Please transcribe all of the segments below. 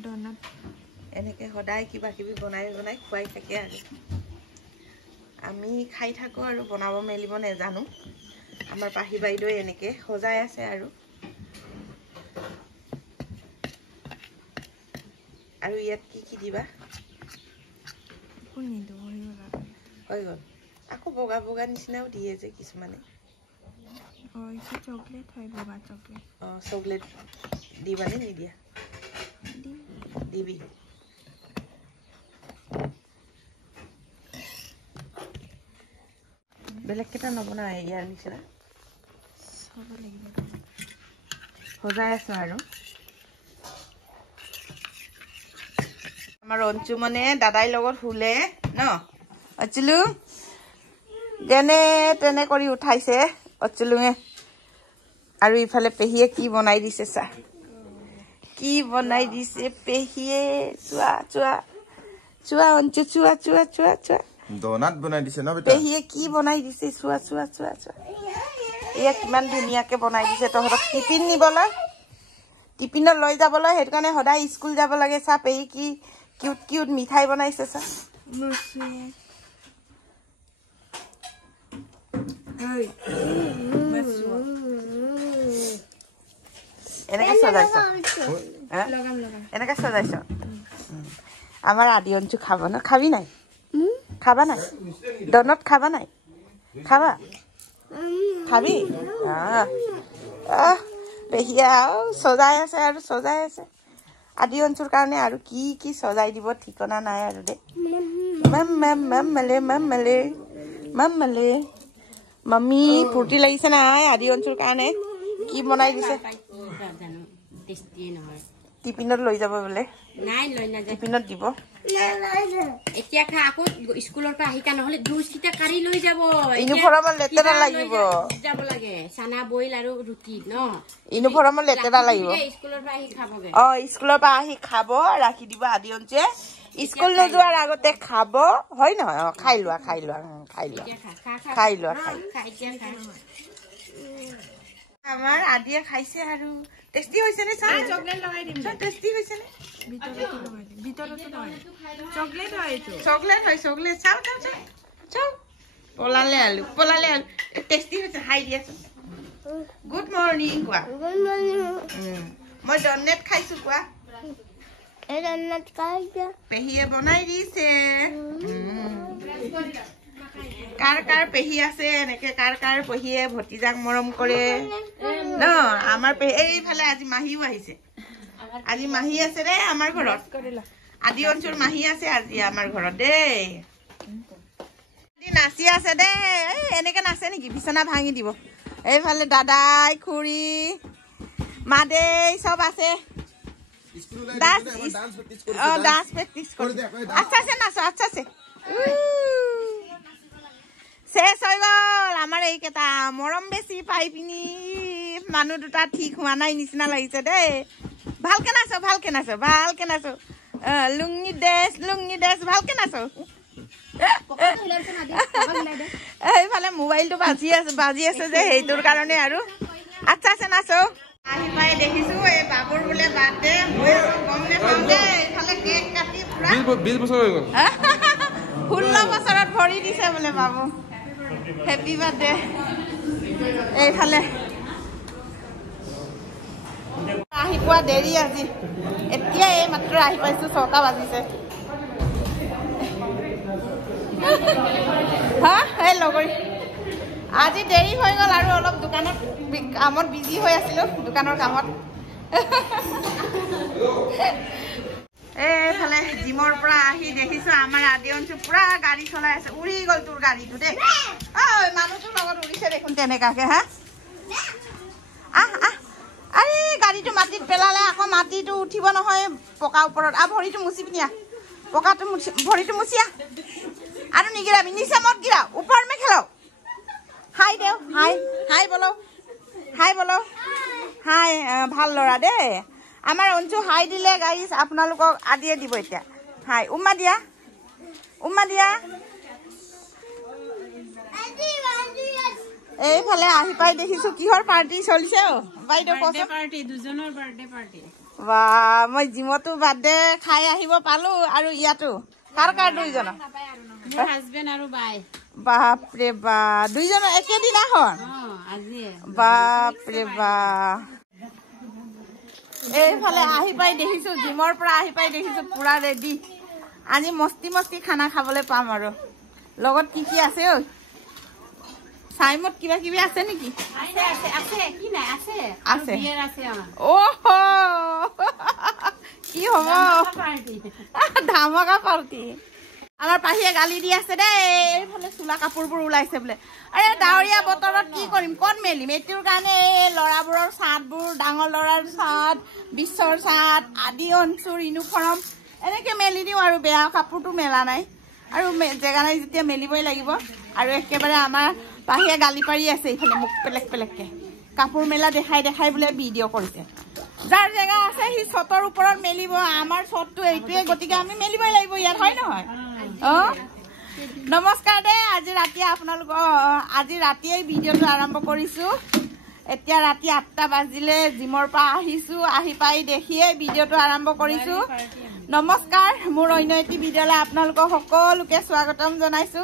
Doughnut এনেকে সদায় কিবা কিবি বনাই বনাই খুৱাই থাকে আৰু আমি খাই থাকো আৰু বনাব মেলিব নেজানো আমাৰ পাহি বাইদেউ এনেকে সজাই আছে আৰু ইয়াত কি দিবা কোনি দো হৈ গ'ল আকৌ বগা বগা নিচিনাও দিয়ে যে কিছুমানে কি চকলেট হয় বগা চকলেট চকলেট দিবানে নিদিয়া দিবি বেলেগ কেইটা নবনাও ইয়াৰ নিচিনা চাব লাগিব সজাই আছো আৰু আমাৰ অঞ্চু মানে দাদাই লগত শুলে ন অচলু যেনে তেনে কৰি উঠাইছে অচলুঙে আৰু ইফালে পেহিয়ে কি বনাই দিছে চা কি বনাই দিছে পেহিয়ে চুৱা চুৱা চুৱা অঞ্চু চুৱা চুৱা চুৱা চুৱা ডনাট বনাই দিছে ন বেটা পেহিয়ে কি বনাই দিছে চুৱা চুৱা চুৱা চুৱা এয়া কিমান ধুনীয়াকে বনাই দিছে তহঁতক টিফিন নিবলৈ টিফিনত লৈ যাবলৈ সেইটো কাৰণে সদায় স্কুল যাব লাগে চা পেহি কি কিউট কিউট মিঠাই বনাইছে চা এনেকে সজাইছ এনেকে সজাইছ আমাৰ আদি অঞ্চু খাব ন খাবি নাই খাবা নাই ডনত খাবা নাই খাবা খাবি পেহিয়া সজাই আছে আৰু সজাই আছে আদি অঞ্চুৰ কাৰণে আৰু কি কি সজাই দিব ঠিকনা নাই আৰু দে মাম্মালে মাম্মি ফূৰ্তি লাগিছে নাই আদি অঞ্চুৰ কাৰণে কি বনাই দিছে টিফিনত লৈ যাব বোলে নাই লৈ না টিফিনত দিব এতিয়া খা আকৌ স্কুলৰ পৰা আহিকা নহলে দুসিটা কাৰি লৈ যাব ইউনিফৰ্মত লেতেৰা লাগিব যাব লাগে চানা বইল আৰু ৰুটি ন ইউনিফৰ্মত লেতেৰা লাগিব স্কুলৰ পৰা আহি খাবগে স্কুলৰ পৰা আহি খাব ৰাখি দিব আদি অঞ্চুৱে স্কুল নোযোৱাৰ আগতে খাব হয় নহয় খাই লোৱা আমাৰ আদিয়ে খাইছে আৰু টেষ্টি হৈছে নে চাই চকলেট লগাই দিম টেষ্টি হৈছে নে ভিতৰতে লগাই দিম ভিতৰতে লগাই চকলেট হয় এইটো চকলেট চাও পলালে আলু টেষ্টি হৈছে হাই দিয়াচোন গুড মৰ্নিং কোৱা মই ডনেট খাইছো কোৱা পেহিয়ে বনাই দিছে কাৰ পেহি আছে এনেকে কাৰ পেহিয়ে ভতিজাক মৰম কৰে ন আমাৰ এইফালে আজি মাহীও আহিছে আজি মাহী আছে দে আমাৰ ঘৰত আদি অঞ্চুৰ মাহী আছে আজি আমাৰ ঘৰত দেই নাচি আছে দে এনেকে নাচে নেকি বিছনা ভাঙি দিব এইফালে দাদাই খুৰী মাদেই চব আছে ডান্স প্ৰেক্টিচ কৰি আচ্ছা নাচো আচ্ছা শেষ হৈ গল আমাৰ এইকেইটা মৰম বেছি পাই পিনি মানুহ দুটা ঠিক হোৱা নাই নিচিনা লাগিছে দেই ভালকে নাচো লুংনি ড্ৰেছ ভালকে নাচো এইফালে মোবাইলটো বাজি আছে যে সেইটোৰ কাৰণে আৰু আচ্ছা নাচো আহি পাই দেখিছো এই বাবুৰ বোলে বাৰ্থডে মই গম নাপাওঁ দেই এইফালে কেক কাটি পুৰা 20 বছৰ হৈ গল 16 বছৰত ভৰি দিছে বোলে বাবু হেপি বাৰ্থডে এইফালে আহি পোৱা দেৰি আজি এতিয়া এই মাত্ৰ আহি পাইছো 6টা বাজিছে এই লগৰী আজি দেৰি হৈ গ'ল আৰু অলপ দোকানত কামত বিজি হৈ আছিলো দোকানৰ কামত এইফালে জিমৰ পৰা আহি দেখিছো আমাৰ আদি অঞ্চু পুৰা গাড়ী চলাই আছে উৰি গ'ল তোৰ গাড়ীটো দেই মানুহটোৰ লগত উৰিছে দেখোন তেনেকাকে আৰে গাড়ীটো মাটিত পেলালে আকৌ মাটিটো উঠিব নহয় পকা ওপৰত ভৰিটো মুচি পিনিয়া পকাটো ভৰিটো মুচিয়া আৰু নিগিৰাবি নিচে মত গিৰা ওপৰ মে খেলাও হাই দেও হাই বলো হাই ভাল ল'ৰা দেই আমাৰ অঞ্চু হাই দিলে গাইছ আপোনালোকক আদিয়ে দিব এতিয়া হাই উম্মা দিয়া এইফালে আহি পাই দেখিছো কিহৰ পাৰ্টি চলিছে বাইদেউ বাৰ্থডে পাৰ্টি দুজনৰ বাৰ্থডে পাৰ্টি বা মই জিমতো বাৰ্থডে খাই আহিব পালো আৰু ইয়াতো কাৰ দুইজনৰ হাজবেণ্ড আৰু বাই বাপৰে বা দুইজনৰ একেদিনাখন বাপৰে বা এইফালে আহি পাই দেখিছো জিমৰ পৰা আহি পাই দেখিছো পুৰা ৰেডি আজি মস্তি মস্তি খানা খাবলৈ পাম আৰু লগত কি কি আছে ঐ চাইমত কিবা কিবি আছে নেকি আছে কি হব ধামাকা পাৰ্টি আমাৰ পাহিয়ে গালি দি আছে দেই এইফালে চোলা কাপোৰবোৰ ওলাইছে বোলে আৰে ডাৱৰীয়া বতৰত কি কৰিম ক'ত মেলিম এইটোৰ কাৰণে ল'ৰাবোৰৰ চাৰ্টবোৰ ডাঙৰ ল'ৰাৰ চাৰ্ট বিশ্বৰ চাৰ্ট আদি অঞ্চুৰ ইউনিফৰ্ম এনেকে মেলি দিওঁ আৰু বেয়া কাপোৰটো মেলা নাই আৰু জেগা নাই যেতিয়া মেলিবই লাগিব আৰু একেবাৰে আমাৰ পাহিয়ে গালি পাৰি আছে এইফালে মোক পেলেক পেলেককে কাপোৰ মেলা দেখাই দেখাই বোলে ভিডিঅ' কৰিছে যাৰ জেগা আছে সি ছটৰ ওপৰত মেলিব আমাৰ ছটটো এইটোৱে গতিকে আমি মেলিবই লাগিব ইয়াত হয় নহয় নমস্কাৰ দে আজি ৰাতি আপোনালোকৰ আজি ৰাতিয়ে ভিডিঅ'টো আৰম্ভ কৰিছো এতিয়া ৰাতি 8টা বাজিলে জিমৰ পৰা আহিছো আহি পাই দেখিয়ে ভিডিঅ'টো আৰম্ভ কৰিছো নমস্কাৰ মোৰ অন্য এটি ভিডিঅ'লৈ আপোনালোকক সকলোকে স্বাগতম জনাইছো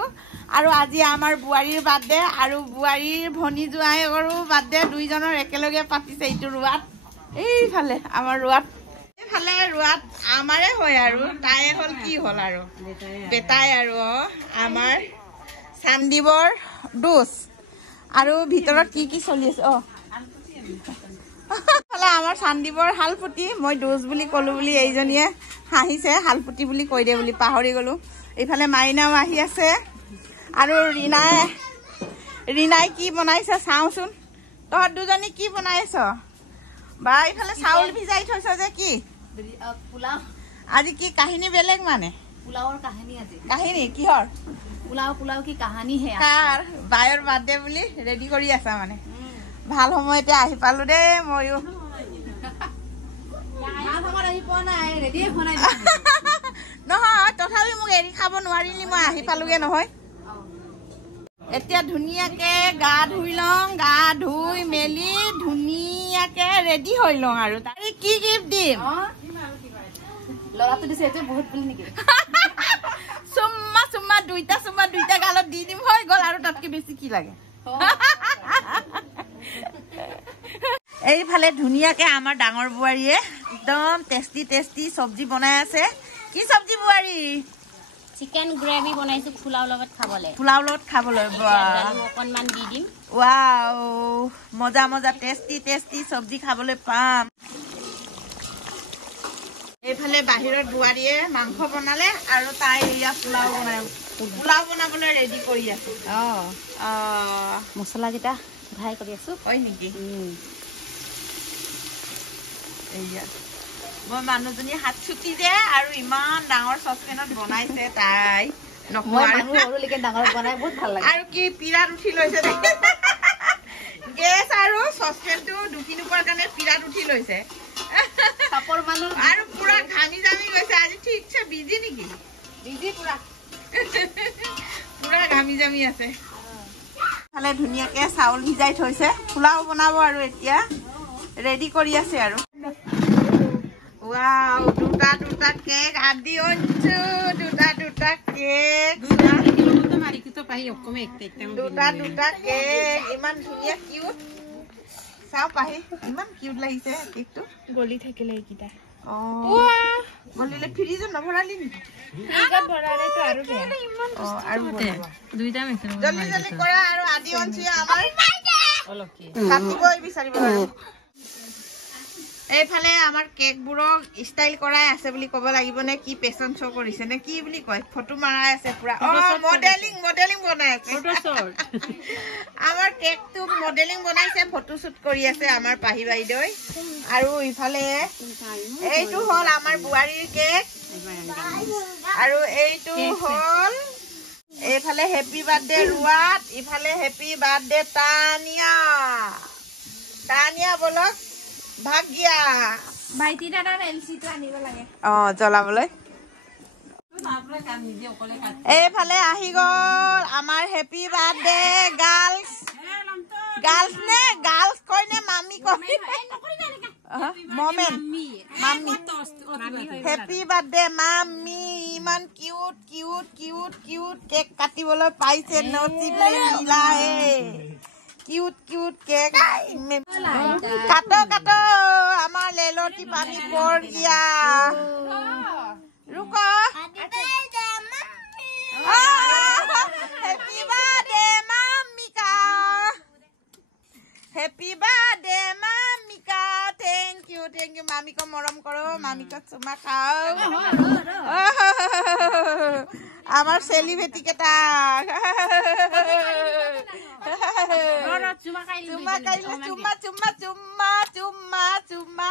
আৰু আজি আমাৰ বুৱাৰীৰ বাৰ্থডে আৰু বুৱাৰীৰ ভনী জোৱাইৰো বাৰ্থডে দুইজনৰ একেলগে পাতিছে এইটো ৰুৱাত এইফালে আমাৰ ৰুৱাত এইফালে ৰুৱাত আমাৰে হয় আৰু তাই হ'ল কি হ'ল আৰু বেটাই আৰু আমাৰ চান্দীবৰ ডোজ আৰু ভিতৰত কি কি চলি আছে আমাৰ চান্দীবৰ হালপুতি মই ডোজ বুলি কলো বুলি এইজনীয়ে হাঁহিছে হালপুতি বুলি কৈ দে বুলি পাহৰি গলো এইফালে মাইনাও আহি আছে আৰু ৰিনাই কি বনাইছে চাওচোন তহঁত দুজনী কি বনাইছ বা এইফালে চাউল ভিজাই থৈছ যে কি পোলাও আজি কি কাহিনী বেলেগ মানে পোলাওৰ কাহিনী আজি কাহিনী কিহৰ পোলাও কি কাহিনী হে কাৰ বায়ৰ বাৰ্থডে বুলি ৰেডি কৰি আছা মানে ভাল সময়তে আহি পালো দে ময়ো নহয় তথাপি মোক এৰি খাব নোৱাৰিলি মই আহি পালোগে নহয় এতিয়া ধুনীয়াকে গা ধুই লওঁ গা ধুই মেলি ধুনীয়াকে ৰেডি হৈ লওঁ আৰু তাৰি কি গিফ্ট দিম ল'ৰাটো দিছে এইটো বহুত বুলি নেকি চুম্মা দুইটা গালত দি দিম হৈ গ'ল আৰু তাতকে বেছি কি লাগে এইফালে ধুনীয়াকে আমাৰ ডাঙৰ বোৱাৰীয়ে একদম টেষ্টি চব্জি বনাই আছে কি চব্জি বোৱাৰী চিকেন গ্ৰেভি বনাইছো পোলাও লগত খাবলৈ অকণমান দি দিম ৱাও মজা টেষ্টি চব্জি খাবলৈ পাম এইফালে বাহিৰত বোৱাৰীয়ে মাংস বনালে আৰু তাই এয়া পোলাও বনাবলৈ ৰেডি কৰি আছে মছলাকেইটা ফ্ৰাই কৰি আছো হয় নেকি এয়া মই মানুহজনী হাত চুটি যে আৰু ইমান ডাঙৰ চচপেনত বনাইছে তাই আৰু কি পিৰাত উঠি লৈছে গেছ আৰু চচপেনটো ঢুকি নোপোৱাৰ কাৰণে পিৰাত উঠি লৈছে আৰু পুৰা ঘামি জামি গৈছে আজি ঠিকছে বিজি নেকি বিজি পুৰা ঘামি জামি আছে ফালে ধুনীয়াকে চাউল ভিজাই থৈছে পোলাও বনাব আৰু এতিয়া ৰেডি কৰি আছে আৰু ৱাও দুটা কেক আদি অঞ্চু দুটা কেক দুটা কেক ইমান ধুনীয়া কিউট চাও পাহি ইমান কিউট লাগিছে কেকটো গলি থাকিলে এইকেইটা গলিলে ফ্ৰিজত নভৰালি নেকি ফ্ৰিজত ভৰালেতো আৰু বেয়া আৰু দুইটা মেচিন জলদি কৰা আৰু আদি অঞ্চি আমাৰ কাটিবই বিচাৰিব এইফালে আমাৰ কেকবোৰক ষ্টাইল কৰাই আছে বুলি ক'ব লাগিব নে কি পেছন শ্ব' কৰিছে নে কি বুলি কয় ফটো মাৰাই আছে পুৰা মডেলিং বনাই আছে আমাৰ কেকটো মডেলিং বনাইছে ফটো শ্বুট কৰি আছে আমাৰ পাহি বাইদেউই আৰু ইফালে এইটো হ'ল আমাৰ বোৱাৰীৰ কেক আৰু এইটো হ'ল এইফালে হেপী বাৰ্থডে ৰুৱাত ইফালে হেপী বাৰ্থডে তানিয়া বলক ভাগ্যা ভাইটি দাদাৰ এলচিটো আনিব লাগে জ্বলাবলৈ এইফালে আহি গ'ল আমাৰ হেপী বাৰ্থডে গাৰ্লছ গাৰ্লছ নে গাৰ্লছ কয় নে মামি কয় মমেন মামি হেপী বাৰ্থডে মামি ইমান cute cute cute cute cake কাটিবলৈ পাইছে নচিবে মিলাহে কিউট কিউট কেক কাটো কাটো আমাৰ লেলটি পানী পৰ গিয়া रुको हैप्पी बर्थडे मम्मी का हैप्पी बर्थडे मम्मी का थैंक यू मामी को मरम करो मामी को चुमा खाओ आमार सेलिब्रिटी केटा चुमा खाइले चुमा चुमा चुमा चुमा चुमा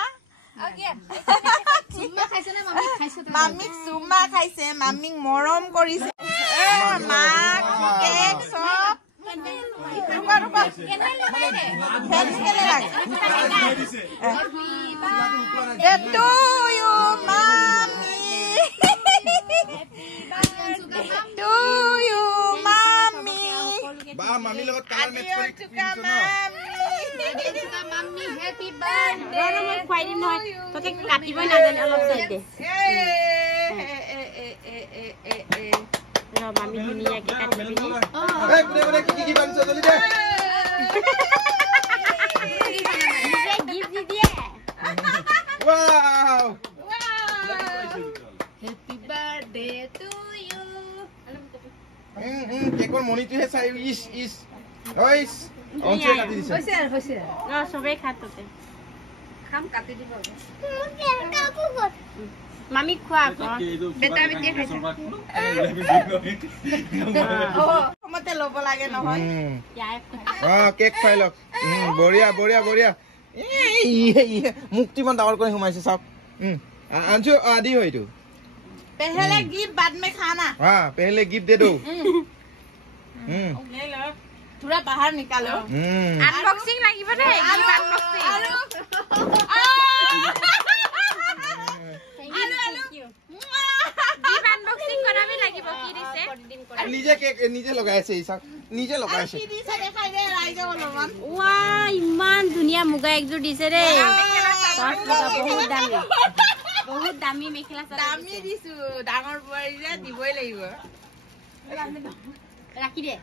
মামিক চুমা খাইছে মামিক মৰম কৰিছে মাক কেক চব মামি লগত কালাৰ মেচ কৰি Happy birthday. Rono khwai din noy. Toke katibo na jane olop side de. Ro mami duniya ke katibi ni. এই কোনে কোনে কি বানিছ জলদি দে Gift di dia. Wow Happy birthday to you. কেকৰ মনিটোহে চাই ইস ওইস অঞ্চল কাটি দিছে হৈছে No, sobe khatote. খাম কাটি দিব Mami khwa ko. বেটা বেটিয়ে খাইছে মতে লব লাগে নহয় Ya. কেক খাই লক বঢ়িয়া বঢ়িয়া বঢ়িয়া মুক্তিমান ডাঙৰ কৰি সোমাইছে চাওক আনছো আদি হয়তো पहले गिफ्ट बाद में खाना हाँ पहले गिफ्ट दे दो ले लो थोड़ा बाहर निकालो আনবক্সিং লাগিব দে गिफ्ट আনবক্সিং गिफ्ट আনবক্সিং কৰাবি লাগিব কি দিছে নিজে কেক নিজে লগাইছে ইসাক নিজে লগাইছে কি দিছে দেখাই দে ৰাইজে অলপমান Wah, iman dunia muga ekjur dise de. Bahut dami. Bahut dami mekhela sara. দামী দিছো ডাঙৰ বোৱাৰীৰে দিবই লাগিব Rakhi de.